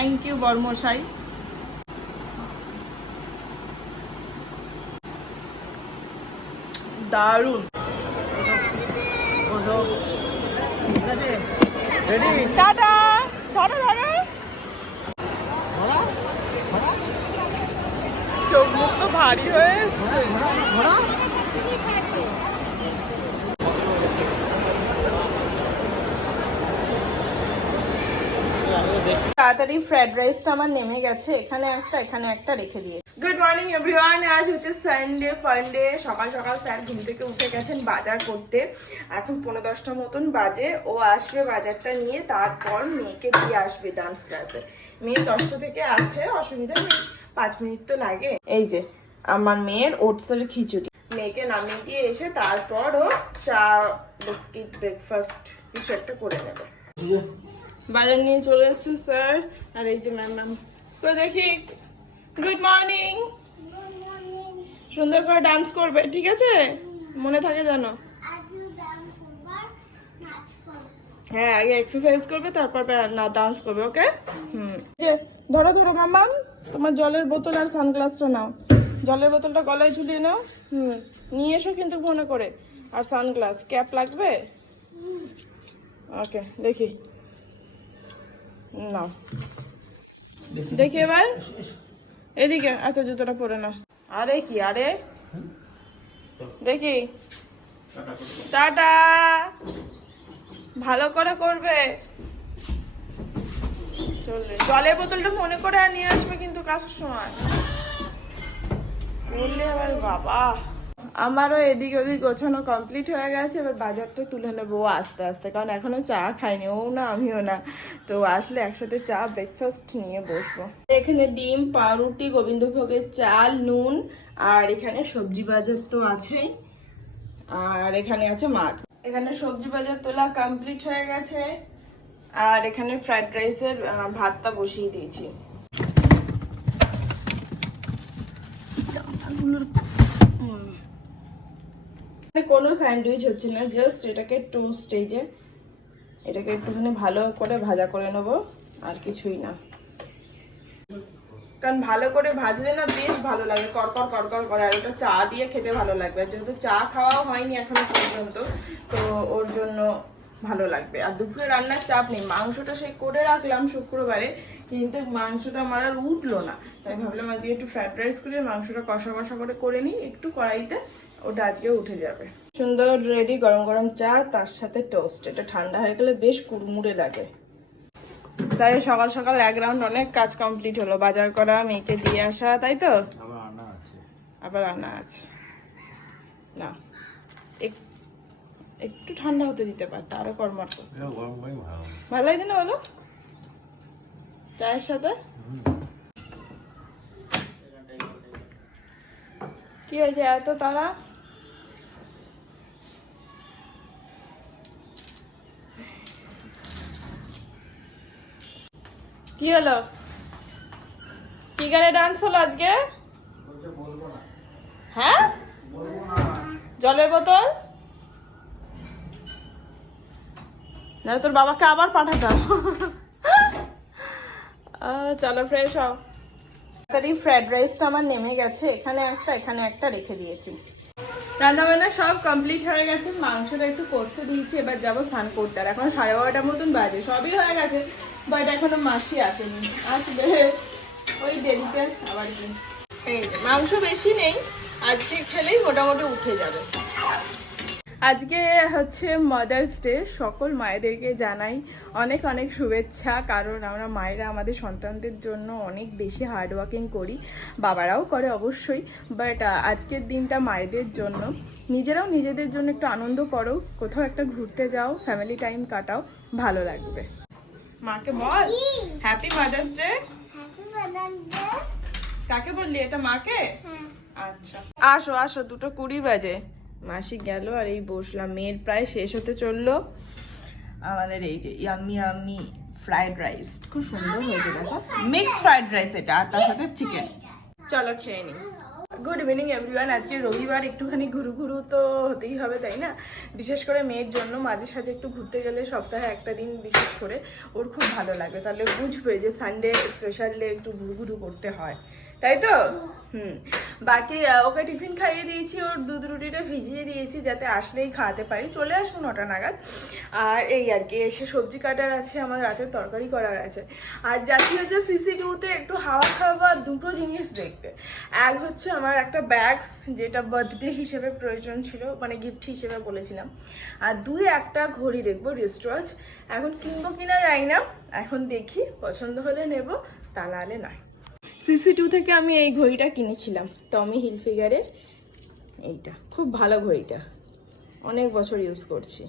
Thank you বর্মশাই। দারুণ। Ready tata. ধরো ধরো। চোখ মুখ তো ভারী হয়ে এসছে। তাড়াতাড়ি। ফ্রাইড রাইসটা আমার নেমে গেছে। এখানে একটা এখানে একটা রেখে দিয়ে। গুড মর্নিং এভরিওয়ান আজ হচ্ছে সানডে ফান্ডে সকাল সকাল স্যার ঘুম থেকে উঠে গেছেন বাজার করতে। এখন পনেরো দশটা মতন বাজে। ও আসবে বাজারটা নিয়ে তারপর মেয়েকে দিয়ে আসবে ডান্স ক্লাসে মেয়ে দশটা থেকে আছে অসুবিধা নেই। পাঁচ মিনিট তো লাগে। এই যে আমার মেয়ের ওটসের খিচুড়ি। মেয়েকে নামিয়ে দিয়ে এসে তারপর ও চা বিস্কিট ব্রেকফাস্ট কিছু একটা করে নেবে। বাজার নিয়ে চলে এসেছেন স্যার। আর এই যে ম্যাম ম্যাম। তো দেখি গুড মর্নিং সুন্দর করে ডান্স করবে ঠিক আছে? মনে থাকে জানো হ্যাঁ আগে এক্সারসাইজ করবে তারপর না ডান্স করবে ওকে হুম। ধরো ধরো মামাম তোমার জলের বোতল আর সানগ্লাসটা নাও। জলের বোতলটা গলায় ঝুলিয়ে নাও। হুম নিয়ে এসো কিন্তু মনে করে। আর সানগ্লাস ক্যাপ লাগবে? ওকে দেখি। নাও। দেখি এবার। এদিকে আচ্ছা জুতোটা পরে নাও। আরে কি, আরে? দেখি। টাটা। ভালো করে করবে। চলবে জলের বোতলটা মনে করে নিয়ে আসবে কিন্তু কাজের সময়। বললে আবার বাবা। আমারও এদিক ওদিক গোছানো কমপ্লিট হয়ে গেছে, এবার বাজারটা তুলে নেব আস্তে আস্তে, কারণ এখনও চা খাইনি, ও না, আমিও না। তো আসলে একসাথে চা ব্রেকফাস্ট নিয়ে বসবো। এখানে ডিম, পাউরুটি, গোবিন্দভোগের চাল, নুন, আর এখানে সবজি বাজার তো আছেই, আর এখানে আছে মাছ। এখানে সবজি বাজার তোলা কমপ্লিট হয়ে গেছে, আর এখানে ফ্রাইড রাইসের ভাতটা বসিয়ে দিয়েছি। হুম। কোনো স্যান্ডউইচ হচ্ছে না, জাস্ট এটাকে টু স্টেজে এটাকে একটুখানি ভালো করে ভাজা করে নেব, আর কিছুই না। কারণ ভালো করে ভাজলে না বেশ ভালো লাগে, কড়কড় কড়কড় করে, আর ওটা চা দিয়ে খেতে ভালো লাগবে। যেহেতু চা খাওয়াও হয়নি এখনও পর্যন্ত, তো ওর জন্য ভালো লাগবে। আর দুপুরে রান্নার চাপ নেই, মাংসটা সেই করে রাখলাম শুক্রবারে, কিন্তু মাংসটা আমার আর উঠল না। তাই ভাবলাম আজকে একটু ফ্রাইড রাইস করে মাংসটা কষা কষা করে করে নিই, একটু কড়াইতে ওটা আজকে উঠে যাবে। সুন্দর রেডি গরম গরম চা তার সাথে টোস্ট এটা ঠান্ডা হয়ে গেলে বেশ কুড়মুড়ে লাগে। স্যার সকাল সকাল এক রাউন্ড অনেক কাজ কমপ্লিট হলো। বাজার করা মেয়েকে দিয়ে আসা তাই তো? আবার রান্না আছে। না এক- একটু ঠান্ডা হতে দিতে পারতো আরও কর্মঠ করতে। এটা গরম করে ভালো। ভালো লাগছে না বলো? চায়ের সাথে? কি হয়েছে? এত তারা কি হলো? কি গানে ডান্স হলো আজকে? হ্যাঁ? জলের বোতল? না, তোর বাবাকে আবার পাঠাতাম। চলো ফ্রেশ হও। তাড়াতাড়ি ফ্রাইড রাইসটা আমার নেমে গেছে। এখানে একটা এখানে একটা রেখে দিয়েছি। রান্না বান্না সব কমপ্লিট হয়ে গেছে। মাংসটা একটু কষতে দিয়েছি। এবার যাব স্নান করতে। আর এখন সাড়ে বারোটার মতন বাজে। সবই হয়ে গেছে। বাট এখনও মাসি আসেনি। আসবে। ওই দেরিতে আবার কি এই মাংস বেশি নেই। আজকে খেলেই মোটামুটি উঠে যাবে। আজকে হচ্ছে মাদার্স ডে সকল মায়েদেরকে জানাই অনেক অনেক শুভেচ্ছা। কারণ আমরা মায়েরা আমাদের সন্তানদের জন্য অনেক বেশি হার্ড ওয়ার্কিং করি। বাবারাও করে অবশ্যই। বাট আজকের দিনটা মায়েদের জন্য। নিজেরাও নিজেদের জন্য একটু আনন্দ করো। কোথাও একটা ঘুরতে যাও ফ্যামিলি টাইম কাটাও। ভালো লাগবে। মাকে বল। হ্যাপি মাদার্স ডে কাকে বললি এটা মাকে? আচ্ছা। আসো আসো দুটো কুড়ি বাজে। মাসি গেল আর এই বসলাম। মেয়ের প্রায় শেষ হতে চলল। আমাদের এই যে ইয়াম্মি ইয়াম্মি ফ্রাইড রাইস খুব সুন্দর হয়েছে দেখো। মিক্স ফ্রাইড রাইস এটা আর তার সাথে চিকেন চলো খেয়ে নিই গুড ইভিনিং এভরিওয়ান আজকে রবিবার, একটুখানি ঘুরু ঘুরু তো হতেই হবে, তাই না? বিশেষ করে মেয়ের জন্য মাঝে সাঝে একটু ঘুরতে গেলে সপ্তাহে একটা দিন বিশেষ করে ওর খুব ভালো লাগে। তাহলে বুঝবে যে সানডে স্পেশাল একটু ঘুরু ঘুরু করতে হয়। তাই তো? হুম। বাকি ওকে টিফিন খাইয়ে দিয়েছি, ওর দুধ রুটিটা ভিজিয়ে দিয়েছি যাতে আসলেই খাওয়াতে পারি। চলে আসব নটা নাগাদ। আর এই আর কি, এসে সবজি কাটার আছে, আমার রাতের তরকারি করার আছে। আর যাচ্ছি হচ্ছে সিসি টুতে একটু হাওয়া খাওয়া দুটো জিনিস দেখতে। এক হচ্ছে আমার একটা ব্যাগ, যেটা বার্থডে হিসেবে প্রয়োজন ছিল মানে গিফট হিসেবে বলেছিলাম। আর দুই একটা ঘড়ি দেখব রিস্টওয়াচ এখন কিনবো কিনা যাই না। এখন দেখি, পছন্দ হলে নেব, তা নাহলে নয়। সিসি টু থেকে আমি এই ঘড়িটা কিনেছিলাম টমি হিলফিগারের এইটা খুব ভালো ঘড়িটা। অনেক বছর ইউজ করছি।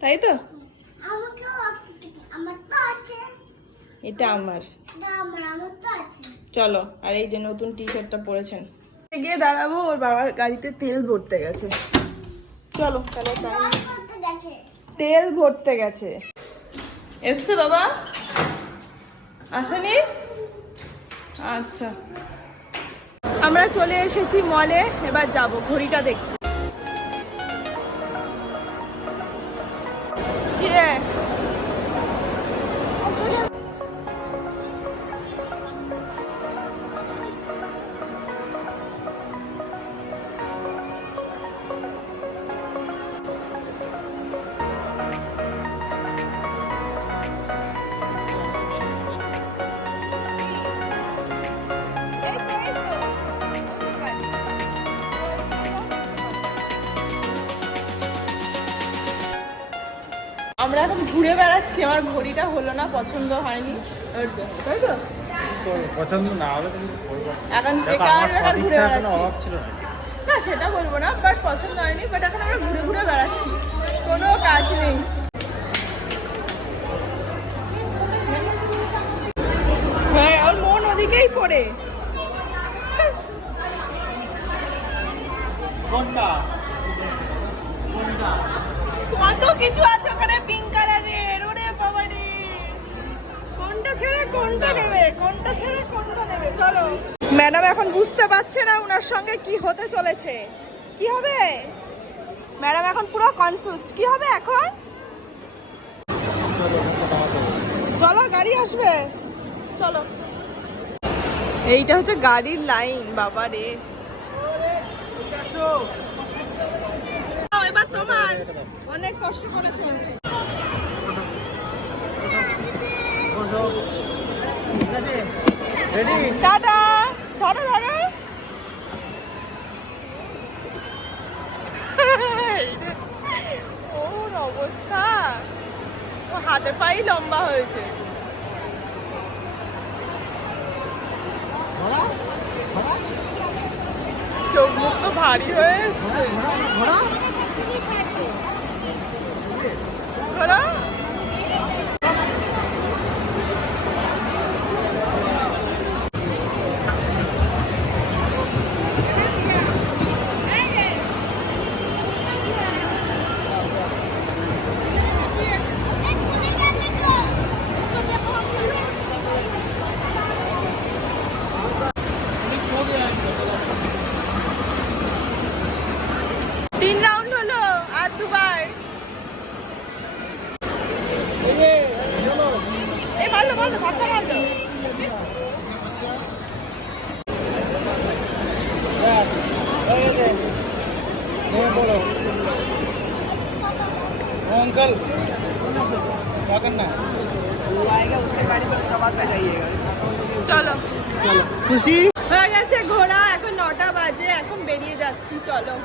তাই তো? এটা আমার। চলো আর এই যে নতুন টি শার্টটা পরেছেন। গিয়ে দাঁড়াবো ওর বাবার গাড়িতে তেল ভরতে গেছে। চলো তাহলে তেল ভরতে গেছে। এসছে বাবা? আসেনি? আচ্ছা। আমরা চলে এসেছি মলে এবার যাব ঘড়িটা দেখতে। আমরা এখন ঘুরে বেড়াচ্ছি আমার ঘড়িটা হলো না পছন্দ হয়নি ওর জন্য তাই তো? পছন্দ না হলে। এখন বেকার আমার বেকার ঘুরে বেড়াচ্ছি। না। সেটা বলব না বাট পছন্দ হয়নি বাট এখন আমরা ঘুরে ঘুরে বেড়াচ্ছি। কোনো কাজ নেই। হ্যাঁ ওর মন ওদিকেই পড়ে। কোনটা? কত কিছু আছে ওখানে পিঙ্ক কালারের ওরে বাবা রে। কোনটা ছেড়ে কোনটা নেবে? কোনটা ছেড়ে কোনটা নেবে? চলো। ম্যাডাম এখন বুঝতে পারছে না ওনার সঙ্গে কি হতে চলেছে। কি হবে? ম্যাডাম এখন পুরো কনফিউজড কি হবে এখন? চলো, গাড়ি আসবে। চলো। এইটা হচ্ছে গাড়ির লাইন বাবা রে। তোমার অনেক কষ্ট করেছ। টাটা ধরো ধরো। ওর অবস্থা। ও হাতে পাই লম্বা হয়েছে। চোখ মুখ তো ভারী হয়ে এসছে ঘোড়া? তিন রাউন্ড হলো আর দুবার এই মারলো মারলো ধাক্কা মারলো बोलो अंकल क्या करना है চলো खुशी হয়ে গেছে ঘোড়া এখন নটা বাজে এখন বেরিয়ে যাচ্ছি চলো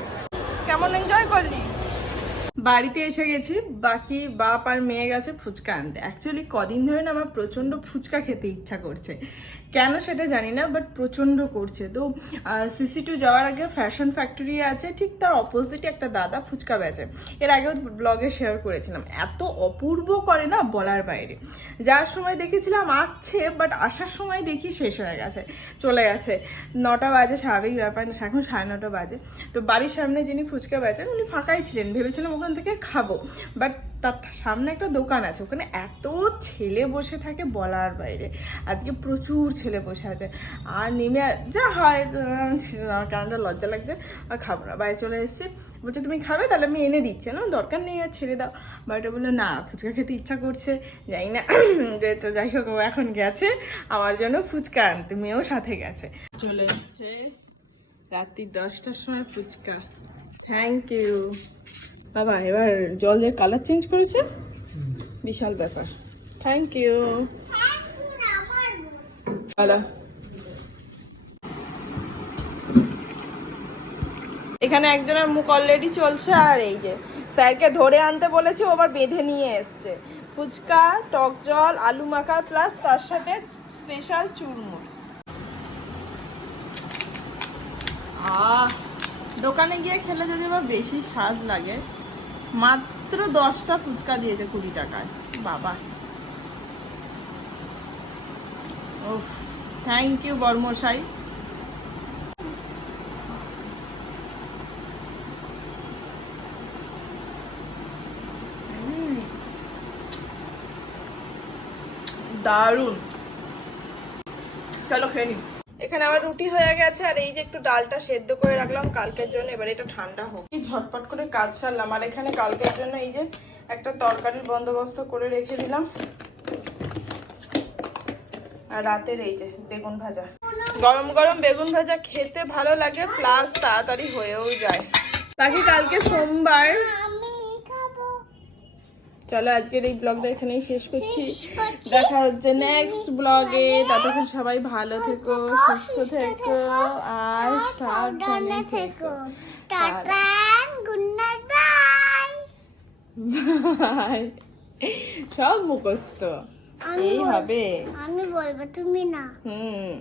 কেমন এনজয় করলি বাড়িতে এসে গেছি, বাকি বাপ আর মেয়ে গেছে ফুচকা আনতে। অ্যাকচুয়ালি কদিন ধরে না আমার প্রচণ্ড ফুচকা খেতে ইচ্ছা করছে। কেন সেটা জানি না বাট প্রচণ্ড করছে। তো সিসি টু যাওয়ার আগে ফ্যাশন ফ্যাক্টরি আছে, ঠিক তার অপোজিটে একটা দাদা ফুচকা বেচে। এর আগেও ব্লগে শেয়ার করেছিলাম। এত অপূর্ব করে না বলার বাইরে। যাওয়ার সময় দেখেছিলাম আসছে বাট আসার সময় দেখি শেষ হয়ে গেছে, চলে গেছে। নটা বাজে, স্বাভাবিক ব্যাপার এখন সাড়ে নটা বাজে। তো বাড়ির সামনে যিনি ফুচকা বেচেন, উনি ফাঁকাই ছিলেন। ভেবেছিলাম ওখান থেকে খাব। বাট তার সামনে একটা দোকান আছে, ওখানে এত ছেলে বসে থাকে বলার বাইরে। আজকে প্রচুর ছেলে বসে আছে। আর নেমে যা হয় কারণটা লজ্জা লাগছে, আর খাব না। বাইরে চলে এসেছি। বলছে, তুমি খাবে? তাহলে আমি এনে দিচ্ছি। না দরকার নেই, আর ছেড়ে দাও। বাড়িটা বলল, না, ফুচকা খেতে ইচ্ছা করছে। যাই না। তো যাই হোক, ও এখন গেছে। আমার জন্য ফুচকা আনতে। মেয়েও সাথে গেছে। চলে এসছে। রাত্রি দশটার সময় ফুচকা। থ্যাংক ইউ বাবা, এবার জলের কালার চেঞ্জ করেছে? বিশাল ব্যাপার। থ্যাংক ইউ এখানে একজনের মুখ অলরেডি চলছে, আর এই যে স্যারকে ধরে আনতে বলেছে, ও আবার বেঁধে নিয়ে এসছে। ফুচকা, টক জল, আলু মাখা প্লাস তার সাথে স্পেশাল চুরমুর। দোকানে গিয়ে খেলে যদি আবার বেশি স্বাদ লাগে। মাত্র দশটা ফুচকা দিয়েছে কুড়ি টাকায় বাবা ওফ থ্যাংক ইউ বর্মশাই। দারুণ চলো খেয়ে নিই। এখানে আবার রুটি হয়ে গেছে, আর এই যে একটু ডালটা সেদ্ধ করে রাখলাম, কালকের জন্য এবার এটা ঠান্ডা হোক। ঝটপট করে কাজ সারলাম, আর এখানে কালকের জন্য এই যে একটা তরকারির বন্দোবস্ত করে রেখে দিলাম। আর রাতের এই যে বেগুন ভাজা। গরম গরম বেগুন ভাজা খেতে ভালো লাগে, প্লাস তাড়াতাড়ি হয়েও যায়। বাকি কালকে সোমবার চলো আজকের এই ব্লগটা এখানেই শেষ করছি। দেখা হচ্ছে নেক্সট ব্লগে ততক্ষণ সবাই ভালো থেকো সুস্থ থেকো আর সাবধানে থেকো। বাই সব মুখস্থ। আমি এই হবে। আমি বলব তুমি না হুম।